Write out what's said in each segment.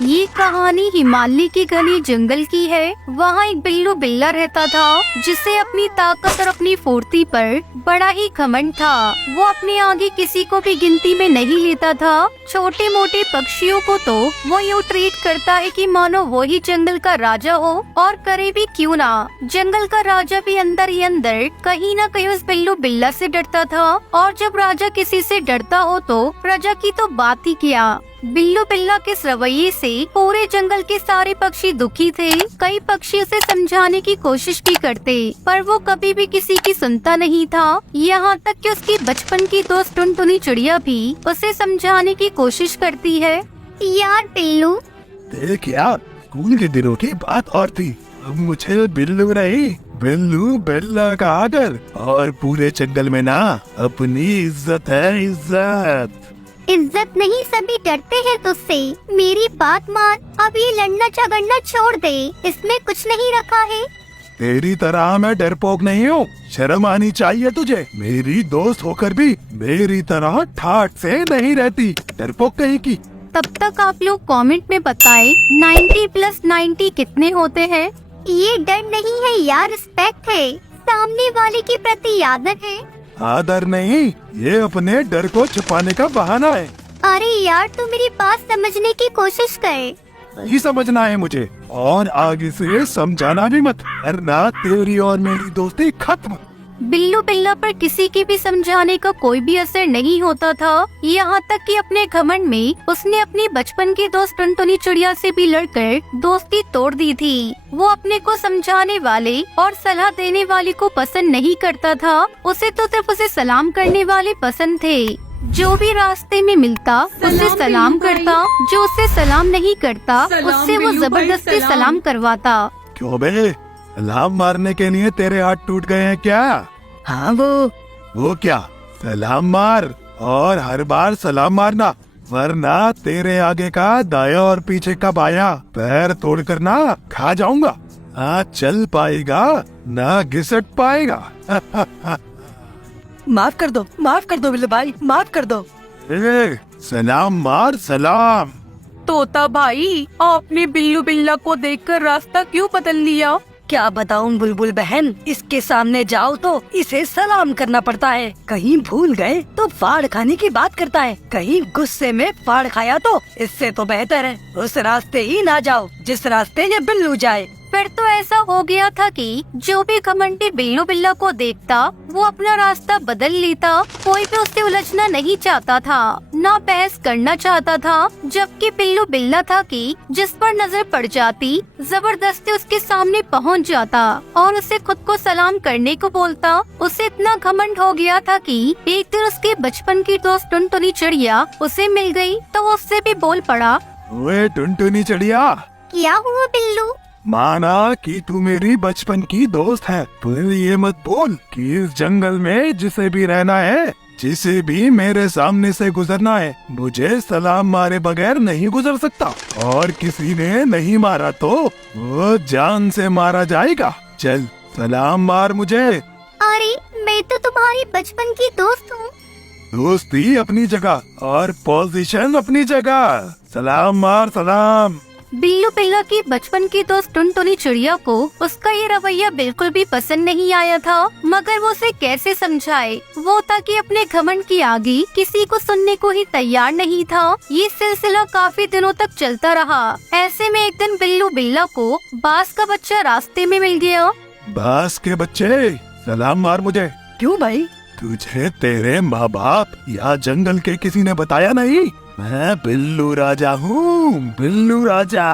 ये कहानी हिमालय के घने जंगल की है। वहाँ एक बिल्लू बिल्ला रहता था जिसे अपनी ताकत और अपनी फुर्ती पर बड़ा ही घमंड था। वो अपने आगे किसी को भी गिनती में नहीं लेता था। छोटे मोटे पक्षियों को तो वो यूँ ट्रीट करता है कि मानो वो ही जंगल का राजा हो, और करे भी क्यों ना। जंगल का राजा भी अंदर ही अंदर कहीं न कहीं उस बिल्लू बिल्ला से डरता था, और जब राजा किसी से डरता हो तो प्रजा की तो बात ही क्या। बिल्लू बिल्ला के इस रवैये से पूरे जंगल के सारे पक्षी दुखी थे। कई पक्षी उसे समझाने की कोशिश भी करते, पर वो कभी भी किसी की सुनता नहीं था। यहाँ तक कि उसकी बचपन की दोस्त टुनटुनी चिड़िया भी उसे समझाने की कोशिश करती है। यार बिल्लू, देख यार, स्कूल के दिनों की बात और थी। अब मुझे बिल्लू नहीं, बिल्लू बिल्ला का आदर, और पूरे जंगल में ना अपनी इज्जत है, इज्जत। इज्जत नहीं, सभी डरते हैं तुझसे। मेरी बात मान, अब ये लड़ना झगड़ना छोड़ दे, इसमें कुछ नहीं रखा है। तेरी तरह मैं डरपोक नहीं हूँ, शर्म आनी चाहिए तुझे। मेरी दोस्त होकर भी मेरी तरह ठाठ से नहीं रहती, डरपोक कहीं की। तब तक आप लोग कमेंट में बताएं 90 + 90 कितने होते हैं। ये डर नहीं है यार, रिस्पेक्ट है, सामने वाले के प्रति आदर है। आदर नहीं, ये अपने डर को छुपाने का बहाना है। अरे यार, तू मेरी बात समझने की कोशिश कर। नहीं समझना है मुझे, और आगे से समझाना भी मत, वरना तेरी और मेरी दोस्ती खत्म। बिल्लू बिल्ला पर किसी की भी समझाने का कोई भी असर नहीं होता था। यहाँ तक कि अपने घमंड में उसने अपनी बचपन की दोस्त टुनटुनी चिड़िया से भी लड़कर दोस्ती तोड़ दी थी। वो अपने को समझाने वाले और सलाह देने वाले को पसंद नहीं करता था। उसे तो सिर्फ उसे सलाम करने वाले पसंद थे। जो भी रास्ते में मिलता उससे सलाम करता, जो उससे सलाम नहीं करता उससे वो जबरदस्ती सलाम करवाता। क्यों बे, सलाम मारने के लिए तेरे हाथ टूट गए हैं क्या? हाँ वो क्या, सलाम मार, और हर बार सलाम मारना, वरना तेरे आगे का दाया और पीछे का बाया पैर तोड़कर ना खा जाऊंगा। ना चल पाएगा ना घिसट पाएगा। माफ कर दो बिल्लू भाई, माफ कर दो। सलाम मार, सलाम। तोता भाई, आपने बिल्लू बिल्ला को देखकर रास्ता क्यों बदल लिया? क्या बताऊं बुलबुल बहन, इसके सामने जाओ तो इसे सलाम करना पड़ता है। कहीं भूल गए तो फाड़ खाने की बात करता है, कहीं गुस्से में फाड़ खाया तो इससे तो बेहतर है उस रास्ते ही ना जाओ जिस रास्ते ये बिल्लू जाए। फिर तो ऐसा हो गया था कि जो भी घमंडी बिल्लू बिल्ला को देखता वो अपना रास्ता बदल लेता। कोई भी उससे उलझना नहीं चाहता था, ना बहस करना चाहता था। जबकि बिल्लू बिल्ला था कि जिस पर नजर पड़ जाती जबरदस्ती उसके सामने पहुंच जाता और उसे खुद को सलाम करने को बोलता। उसे इतना घमंड हो गया था कि एक दिन उसके बचपन की दोस्त टुनटुनी चिड़िया उसे मिल गई तो वो उससे भी बोल पड़ा। ओए टुनटुनी चिड़िया, क्या हुआ बिल्लू? माना कि तू मेरी बचपन की दोस्त है, पर ये मत बोल कि इस जंगल में जिसे भी रहना है, जिसे भी मेरे सामने से गुजरना है, मुझे सलाम मारे बगैर नहीं गुजर सकता। और किसी ने नहीं मारा तो वो जान से मारा जाएगा। चल सलाम मार मुझे। अरे मैं तो तुम्हारी बचपन की दोस्त हूँ। दोस्ती अपनी जगह और पोजीशन अपनी जगह। सलाम मार, सलाम। बिल्लू बिल्ला की बचपन की दोस्त टुनटुनी चिड़िया को उसका ये रवैया बिल्कुल भी पसंद नहीं आया था, मगर वो उसे कैसे समझाए। वो था कि अपने घमंड की आगे किसी को सुनने को ही तैयार नहीं था। ये सिलसिला काफी दिनों तक चलता रहा। ऐसे में एक दिन बिल्लू बिल्ला को बाज का बच्चा रास्ते में मिल गया। बाज के बच्चे, सलाम मार मुझे। क्यों भाई? तुझे तेरे माँ बाप या जंगल के किसी ने बताया नहीं? मैं बिल्लू राजा हूँ, बिल्लू राजा।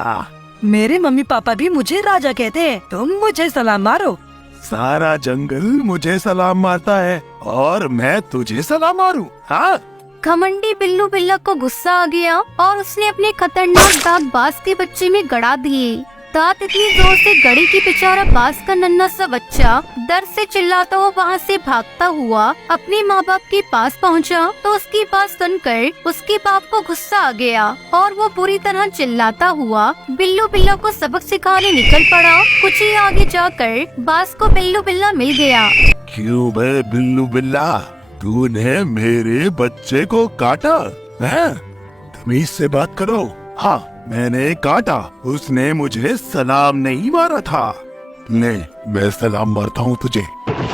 मेरे मम्मी पापा भी मुझे राजा कहते हैं, तुम मुझे सलाम मारो। सारा जंगल मुझे सलाम मारता है और मैं तुझे सलाम मारूं? हाँ? घमंडी बिल्लू बिल्ला को गुस्सा आ गया और उसने अपने खतरनाक दांत बाज के बच्चे में गड़ा दिए। दांत इतनी जोर से गड़ी कि बेचारा बाज का नन्हा सा बच्चा दर्द से चिल्लाता हुआ वहाँ से भागता हुआ अपने माँ बाप के पास पहुँचा। तो उसकी बात सुनकर उसके बाप को गुस्सा आ गया और वो बुरी तरह चिल्लाता हुआ बिल्लू बिल्ला को सबक सिखाने निकल पड़ा। कुछ ही आगे जाकर बाज को बिल्लू बिल्ला मिल गया। क्यों बे बिल्लू बिल्ला, तूने मेरे बच्चे को काटा है? तमीज से बात करो। हाँ, मैंने काटा, उसने मुझे सलाम नहीं मारा था। ले, मैं सलाम मारता हूँ तुझे।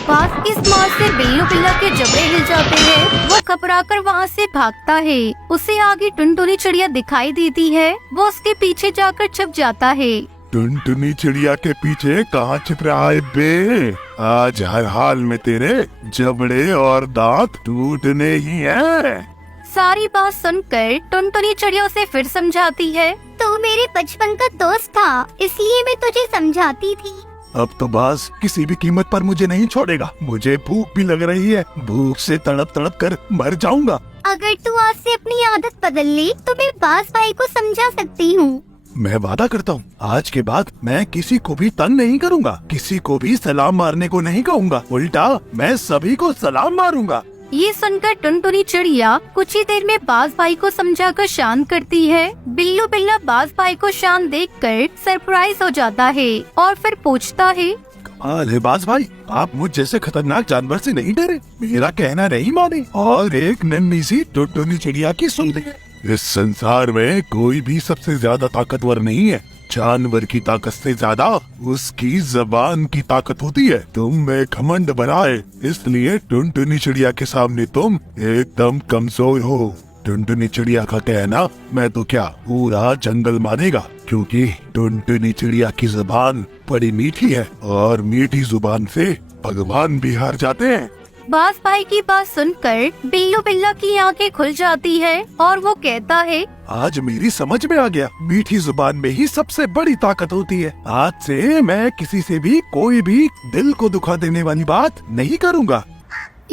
बास इस मार से बिल्लू बिल्ला के जबड़े हिल जाते हैं। वो घबराकर वहाँ से भागता है। उसे आगे टुनटुनी चिड़िया दिखाई देती है। वो उसके पीछे जाकर छुप जाता है। टुनटुनी चिड़िया के पीछे कहाँ छिप रहा है बे? आज हर हाल में तेरे जबड़े और दांत टूटने ही हैं। सारी बात सुनकर टुनटुनी चिड़िया उसे फिर समझाती है। तू मेरे बचपन का दोस्त था, इसलिए मैं तुझे समझाती थी। अब तो बास किसी भी कीमत पर मुझे नहीं छोड़ेगा। मुझे भूख भी लग रही है, भूख से तड़प तड़प कर मर जाऊंगा। अगर तू आज से अपनी आदत बदल ली तो मैं बास भाई को समझा सकती हूँ। मैं वादा करता हूँ, आज के बाद मैं किसी को भी तंग नहीं करूँगा, किसी को भी सलाम मारने को नहीं कहूँगा, उल्टा मैं सभी को सलाम मारूंगा। ये सुनकर टुनटुनी चिड़िया कुछ ही देर में बाज भाई को समझाकर शांत करती है। बिल्लू बिल्ला बाज भाई को शांत देखकर सरप्राइज हो जाता है और फिर पूछता है, कमाल है बाज भाई, आप मुझ जैसे खतरनाक जानवर से नहीं डरे, मेरा कहना नहीं माने और एक नन्ही सी टुनटुनी चिड़िया की सुन ली। इस संसार में कोई भी सबसे ज्यादा ताकतवर नहीं है। जानवर की ताकत से ज्यादा उसकी जबान की ताकत होती है। तुम में घमंड बनाए, इसलिए टुनटुनी चिड़िया के सामने तुम एकदम कमजोर हो। टुनटुनी चिड़िया का कहना मैं तो क्या पूरा जंगल मानेगा, क्योंकि टुनटुनी चिड़िया की जुबान बड़ी मीठी है और मीठी जुबान से भगवान भी हार जाते हैं। बाज भाई की बात सुनकर बिल्लू बिल्ला की आंखें खुल जाती है और वो कहता है, आज मेरी समझ में आ गया, मीठी जुबान में ही सबसे बड़ी ताकत होती है। आज से मैं किसी से भी कोई भी दिल को दुखा देने वाली बात नहीं करूँगा।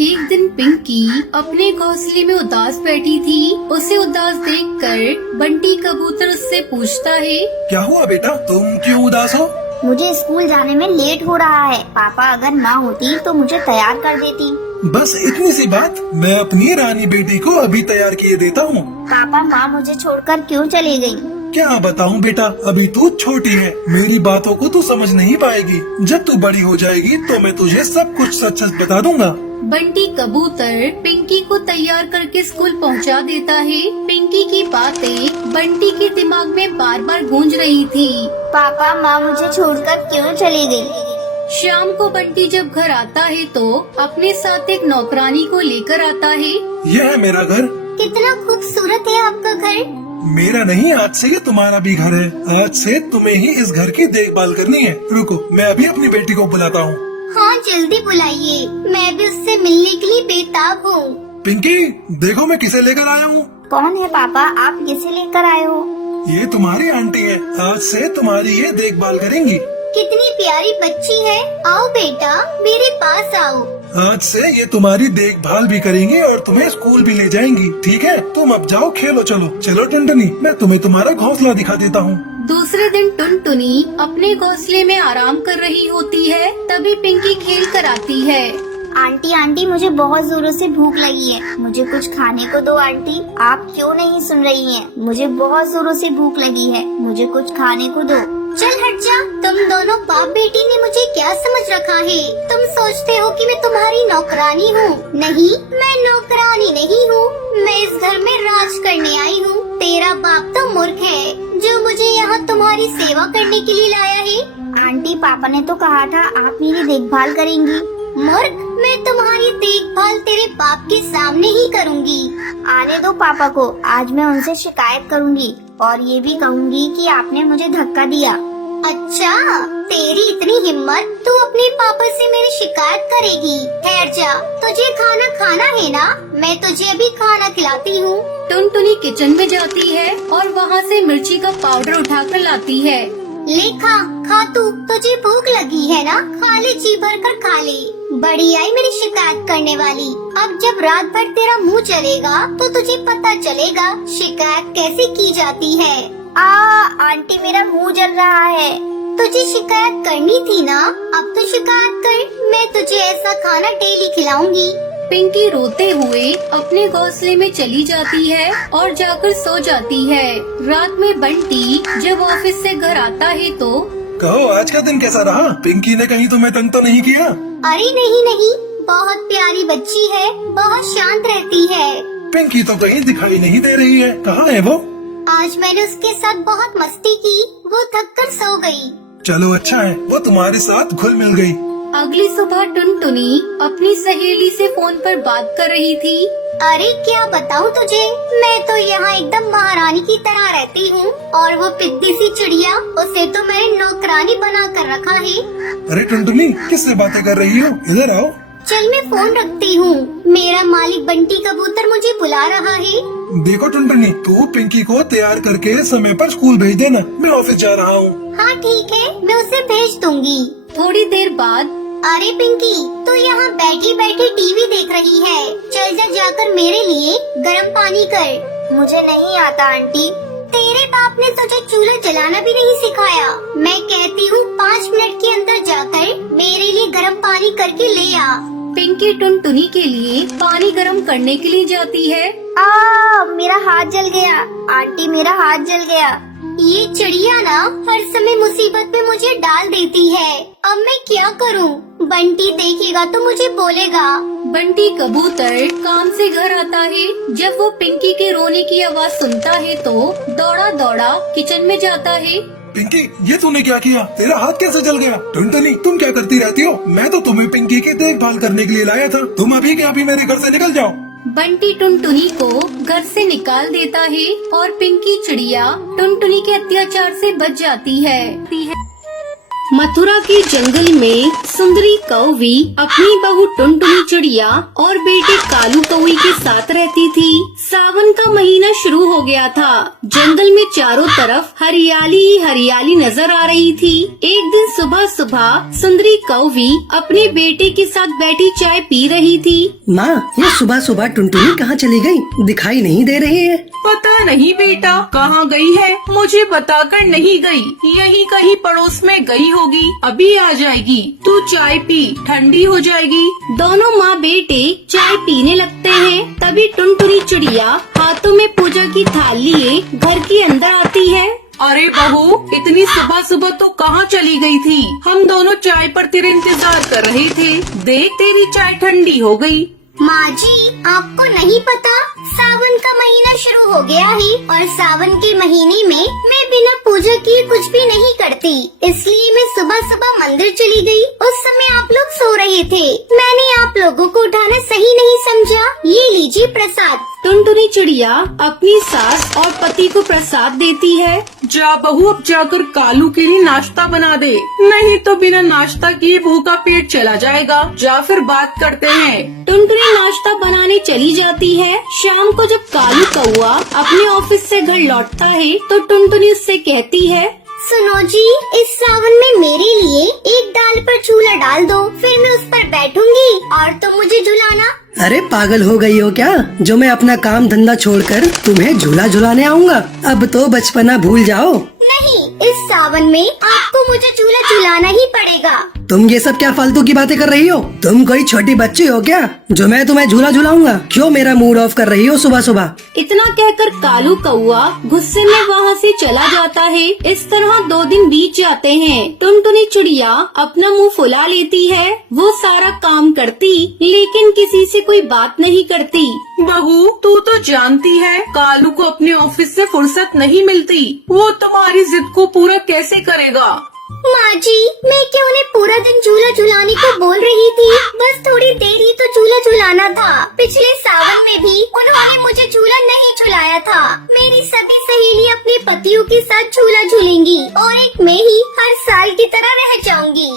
एक दिन पिंकी अपने घोंसले में उदास बैठी थी। उसे उदास देखकर बंटी कबूतर उससे पूछता है, क्या हुआ बेटा, तुम क्यों उदास हो? मुझे स्कूल जाने में लेट हो रहा है। पापा अगर ना होती तो मुझे तैयार कर देती। बस इतनी सी बात, मैं अपनी रानी बेटी को अभी तैयार किए देता हूँ। पापा माँ मुझे छोड़कर क्यों चली गई? क्या बताऊँ बेटा, अभी तू छोटी है, मेरी बातों को तू समझ नहीं पाएगी। जब तू बड़ी हो जाएगी तो मैं तुझे सब कुछ सच सच बता दूंगा। बंटी कबूतर पिंकी को तैयार करके स्कूल पहुंचा देता है। पिंकी की बातें बंटी के दिमाग में बार बार गूंज रही थी। पापा माँ मुझे छोड़कर क्यों चली गई? शाम को बंटी जब घर आता है तो अपने साथ एक नौकरानी को लेकर आता है। यह है मेरा घर। कितना खूबसूरत है आपका घर। मेरा नहीं, आज से ये तुम्हारा भी घर है। आज से तुम्हें ही इस घर की देखभाल करनी है। रुको, मैं अभी अपनी बेटी को बुलाता हूँ। हाँ जल्दी बुलाइए, मैं भी उससे मिलने के लिए बेताब हूँ। पिंकी, देखो मैं किसे लेकर आया हूँ। कौन है पापा, आप किसे लेकर आए हो? ये तुम्हारी आंटी है, आज से तुम्हारी ये देखभाल करेंगी। कितनी प्यारी बच्ची है। आओ बेटा मेरे पास आओ। आज से ये तुम्हारी देखभाल भी करेंगी और तुम्हें स्कूल भी ले जाएंगी। ठीक है, तुम अब जाओ खेलो। चलो चलो टुनटुनी, मैं तुम्हें तुम्हारा घोंसला दिखा देता हूँ। दूसरे दिन टुनटुनी अपने घोंसले में आराम कर रही होती है। तभी पिंकी खेल कर आती है। आंटी आंटी मुझे बहुत जोरों से भूख लगी है, मुझे कुछ खाने को दो। आंटी आप क्यों नहीं सुन रही हैं? मुझे बहुत जोरों से भूख लगी है, मुझे कुछ खाने को दो। चल हट जा, तुम दोनों बाप बेटी ने मुझे क्या समझ रखा है? तुम सोचते हो कि मैं तुम्हारी नौकरानी हूँ? नहीं, मैं नौकरानी नहीं हूँ, मैं इस घर में राज करने आई हूँ। तेरा बाप तो मूर्ख है जो मुझे यहाँ तुम्हारी सेवा करने के लिए लाया है। आंटी पापा ने तो कहा था आप मेरी देखभाल करेंगी। मूर्ख, मैं तुम्हारी देखभाल तेरे बाप के सामने ही करूँगी। आने दो पापा को, आज मैं उनसे शिकायत करूँगी और ये भी कहूँगी कि आपने मुझे धक्का दिया। अच्छा, तेरी इतनी हिम्मत, तू अपने पापा से मेरी शिकायत करेगी? ठहर जा, तुझे खाना खाना है ना? मैं तुझे अभी खाना खिलाती हूँ। टुनटुनी किचन में जाती है और वहाँ से मिर्ची का पाउडर उठाकर लाती है। ले खा तू, तुझे भूख लगी है ना? खा ले, जी भर कर खा ले। बड़ी आई मेरी शिकायत करने वाली। अब जब रात भर तेरा मुंह चलेगा तो तुझे पता चलेगा शिकायत कैसे की जाती है। आंटी मेरा मुंह जल रहा है। तुझे शिकायत करनी थी ना, अब तो शिकायत कर, मैं तुझे ऐसा खाना डेली खिलाऊंगी। पिंकी रोते हुए अपने घोंसले में चली जाती है और जाकर सो जाती है। रात में बंटी जब ऑफिस से घर आता है तो कहो आज का दिन कैसा रहा? पिंकी ने कहीं तुम्हें तंग तो नहीं किया? अरे नहीं, बहुत प्यारी बच्ची है, बहुत शांत रहती है। पिंकी तो कहीं दिखाई नहीं दे रही है, कहाँ है वो? आज मैंने उसके साथ बहुत मस्ती की, वो थक कर सो गई। चलो अच्छा है, वो तुम्हारे साथ घुल मिल गई। अगली सुबह टुनटुनी अपनी सहेली से फोन पर बात कर रही थी। अरे क्या बताऊँ तुझे, मैं तो यहाँ एकदम महारानी की तरह रहती हूँ और वो पिद्दी सी चिड़िया, उसे तो मैंने नौकरानी बना कर रखा है। अरे टुनटुनी, किससे बातें कर रही हो? इधर आओ। चल मैं फोन रखती हूँ, मेरा मालिक बंटी कबूतर मुझे बुला रहा है। देखो टुनटुनी, तू पिंकी को तैयार करके समय पर स्कूल भेज देना, मैं ऑफिस जा रहा हूँ। हाँ ठीक है, मैं उसे भेज दूंगी। थोड़ी देर बाद अरे पिंकी, तू यहाँ बैठी बैठी टीवी देख रही है, चल जा जाकर मेरे लिए गर्म पानी कर। मुझे नहीं आता आंटी। तेरे बाप ने तुझे चूल्हा जलाना भी नहीं सिखाया। मैं कहती हूँ 5 मिनट के अंदर जाकर मेरे लिए गर्म पानी करके ले आ। पिंकी टुनटुनी के लिए पानी गर्म करने के लिए जाती है। मेरा हाथ जल गया आंटी, मेरा हाथ जल गया। ये चिड़िया ना हर समय मुसीबत में मुझे डाल देती है, अब मैं क्या करूं? बंटी देखेगा तो मुझे बोलेगा। बंटी कबूतर काम से घर आता है। जब वो पिंकी के रोने की आवाज सुनता है तो दौड़ा दौड़ा किचन में जाता है। पिंकी, ये तूने क्या किया? तेरा हाथ कैसे जल गया? टुनटुनी, तुम क्या करती रहती हो? मैं तो तुम्हें पिंकी की देखभाल करने के लिए लाया था। तुम अभी के अभी मेरे घर से निकल जाओ। बंटी टुनटुनी को घर से निकाल देता है और पिंकी चिड़िया टुनटुनी के अत्याचार से बच जाती है। मथुरा के जंगल में सुंदरी कौवी अपनी बहू टुनटुनी चिड़िया और बेटे कालू कौवी के साथ रहती थी। सावन का महीना शुरू हो गया था। जंगल में चारों तरफ हरियाली ही हरियाली नजर आ रही थी। एक दिन सुबह सुबह सुंदरी कौवी अपने बेटे के साथ बैठी चाय पी रही थी। माँ, ये सुबह सुबह टुनटुनी कहाँ चली गई? दिखाई नहीं दे रही है। पता नहीं बेटा कहाँ गई है, मुझे बताकर नहीं गई। यही कहीं पड़ोस में गई होगी, अभी आ जाएगी। तू चाय पी, ठंडी हो जाएगी। दोनों माँ बेटे चाय पीने लगते हैं। तभी टुनटुनी चिड़िया हाथों में पूजा की थाल लिए घर के अंदर आती है। अरे बहू, इतनी सुबह सुबह तो कहाँ चली गई थी? हम दोनों चाय पर तेरे इंतजार कर रहे थे। देख, तेरी चाय ठंडी हो गई। माँ जी, आपको नहीं पता, सावन का महीना शुरू हो गया है और सावन के महीने में मैं बिना पूजा किए कुछ भी नहीं करती, इसलिए मैं सुबह सुबह मंदिर चली गई। उस समय आप लोग सो रहे थे, मैंने आप लोगों को उठाना सही नहीं समझा। ये लीजिए प्रसाद। टुनटुनी चिड़िया अपनी सास और पति को प्रसाद देती है। जा बहू, अब जाकर कालू के लिए नाश्ता बना दे, नहीं तो बिना नाश्ता किए भूखा पेट चला जाएगा। जा फिर बात करते हैं। टुनटुनी नाश्ता बनाने चली जाती है। शाम को जब कालू कौआ अपने ऑफिस से घर लौटता है तो टुनटुनी उससे कहती है, सुनो जी, इस सावन में मेरे लिए एक डाल पर झूला डाल दो, फिर मैं उस पर बैठूंगी और तुम मुझे झुलाना। अरे पागल हो गई हो क्या, जो मैं अपना काम धंधा छोड़कर तुम्हें झूला झुलाने आऊँगा? अब तो बचपना भूल जाओ। नहीं, इस सावन में आपको मुझे झूला झुलाना ही पड़ेगा। तुम ये सब क्या फालतू की बातें कर रही हो? तुम कोई छोटी बच्ची हो क्या जो मैं तुम्हें झूला झुलाऊंगा? क्यों मेरा मूड ऑफ कर रही हो सुबह सुबह? इतना कहकर कालू कौआ गुस्से में वहाँ से चला जाता है। इस तरह 2 दिन बीत जाते हैं। टुनटुनी चिड़िया अपना मुंह फुला लेती है। वो सारा काम करती लेकिन किसी से कोई बात नहीं करती। बहू, तू तो जानती है कालू को अपने ऑफिस से फुर्सत नहीं मिलती। वो तुम्हारी जिद को पूरा कैसे करेगा? माँ जी, मैं क्या उन्हें पूरा दिन झूला झुलाने को बोल रही थी? बस थोड़ी देर ही तो झूला झुलाना था। पिछले सावन में भी उन्होंने मुझे झूला नहीं झुलाया था। मेरी सभी सहेली अपने पतियों के साथ झूला झूलेंगी और एक मैं ही हर साल की तरह रह जाऊंगी।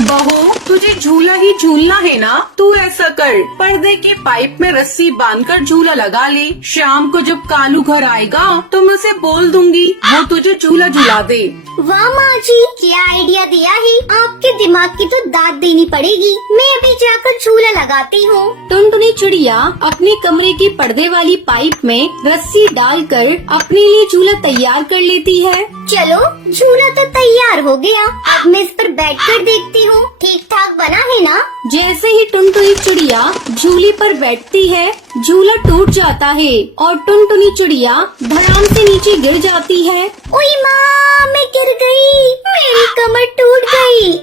बहू, तुझे झूला ही झूलना है ना? तू ऐसा कर, पर्दे की पाइप में रस्सी बांधकर झूला लगा ले। शाम को जब कालू घर आएगा तो मैं उसे बोल दूंगी, वो तुझे झूला झुला दे। वाह माँ जी, क्या आइडिया दिया है। आपके दिमाग की तो दाद देनी पड़ेगी। मैं अभी जाकर झूला लगाती हूँ। टुनटुनी चिड़िया अपने कमरे की पर्दे वाली पाइप में रस्सी डालकर अपने लिए झूला तैयार कर लेती है। चलो, झूला तो तैयार हो गया। अब मैं इस पर बैठकर देखती हूँ ठीक ठाक बना है ना। जैसे ही टुनटुनी चिड़िया झूले पर बैठती है, झूला टूट जाता है और टुनटुनी चिड़िया धड़ाम से नीचे गिर जाती है। ओए माँ, मैं गिर गई, मेरी कमर टूट गई।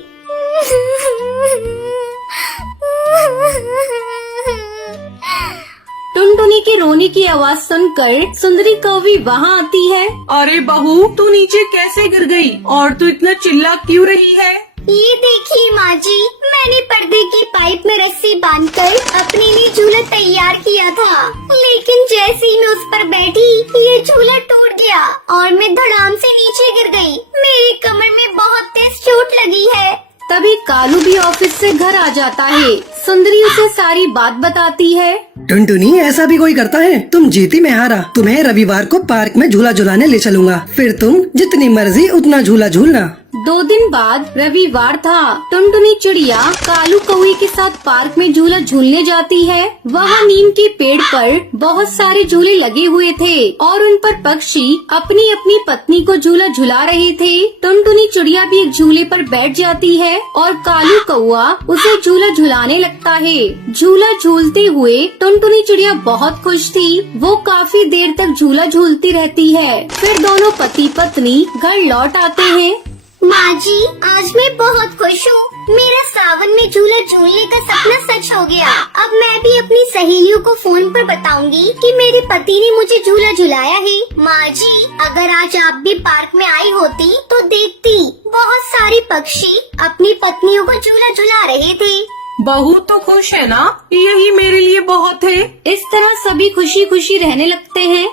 टुनटुनी के रोने की आवाज सुनकर सुंदरी कौवी वहाँ आती है। अरे बहू, तू नीचे कैसे गिर गई और तू इतना चिल्ला क्यों रही है? ये देखिए माँ जी, मैंने पर्दे की पाइप में रस्सी बांधकर अपने लिए झूला तैयार किया था, लेकिन जैसे ही मैं उस पर बैठी ये झूला टूट गया और मैं धड़ाम से नीचे गिर गई। मेरी कमर में बहुत तेज चोट लगी है। तभी कालू भी ऑफिस से घर आ जाता है। सुंदरी उसे सारी बात बताती है। टुनटुनी, ऐसा भी कोई करता है? तुम जीती मैं हारा। तुम्हें रविवार को पार्क में झूला झुलाने ले चलूंगा, फिर तुम जितनी मर्जी उतना झूला झूलना। 2 दिन बाद रविवार था। टुनटुनी चिड़िया कालू कौवे के साथ पार्क में झूला झूलने जाती है। वहाँ नीम के पेड़ पर बहुत सारे झूले लगे हुए थे और उन पर पक्षी अपनी अपनी पत्नी को झूला झुला रहे थे। टुनटुनी चिड़िया भी एक झूले पर बैठ जाती है और कालू कौवा उसे झूला झुलाने लगता है। झूला झूलते हुए टुनटुनी चिड़िया बहुत खुश थी। वो काफी देर तक झूला झूलती रहती है। फिर दोनों पति पत्नी घर लौट आते हैं। माँ जी, आज मैं बहुत खुश हूँ। मेरा सावन में झूला झूलने का सपना सच हो गया। अब मैं भी अपनी सहेलियों को फोन पर बताऊंगी कि मेरे पति ने मुझे झूला झुलाया है। माँ जी, अगर आज आप भी पार्क में आई होती तो देखती बहुत सारे पक्षी अपनी पत्नियों को झूला झुला रहे थे। बहू तो खुश है ना? यही मेरे लिए बहुत है। इस तरह सभी खुशी खुशी रहने लगते हैं।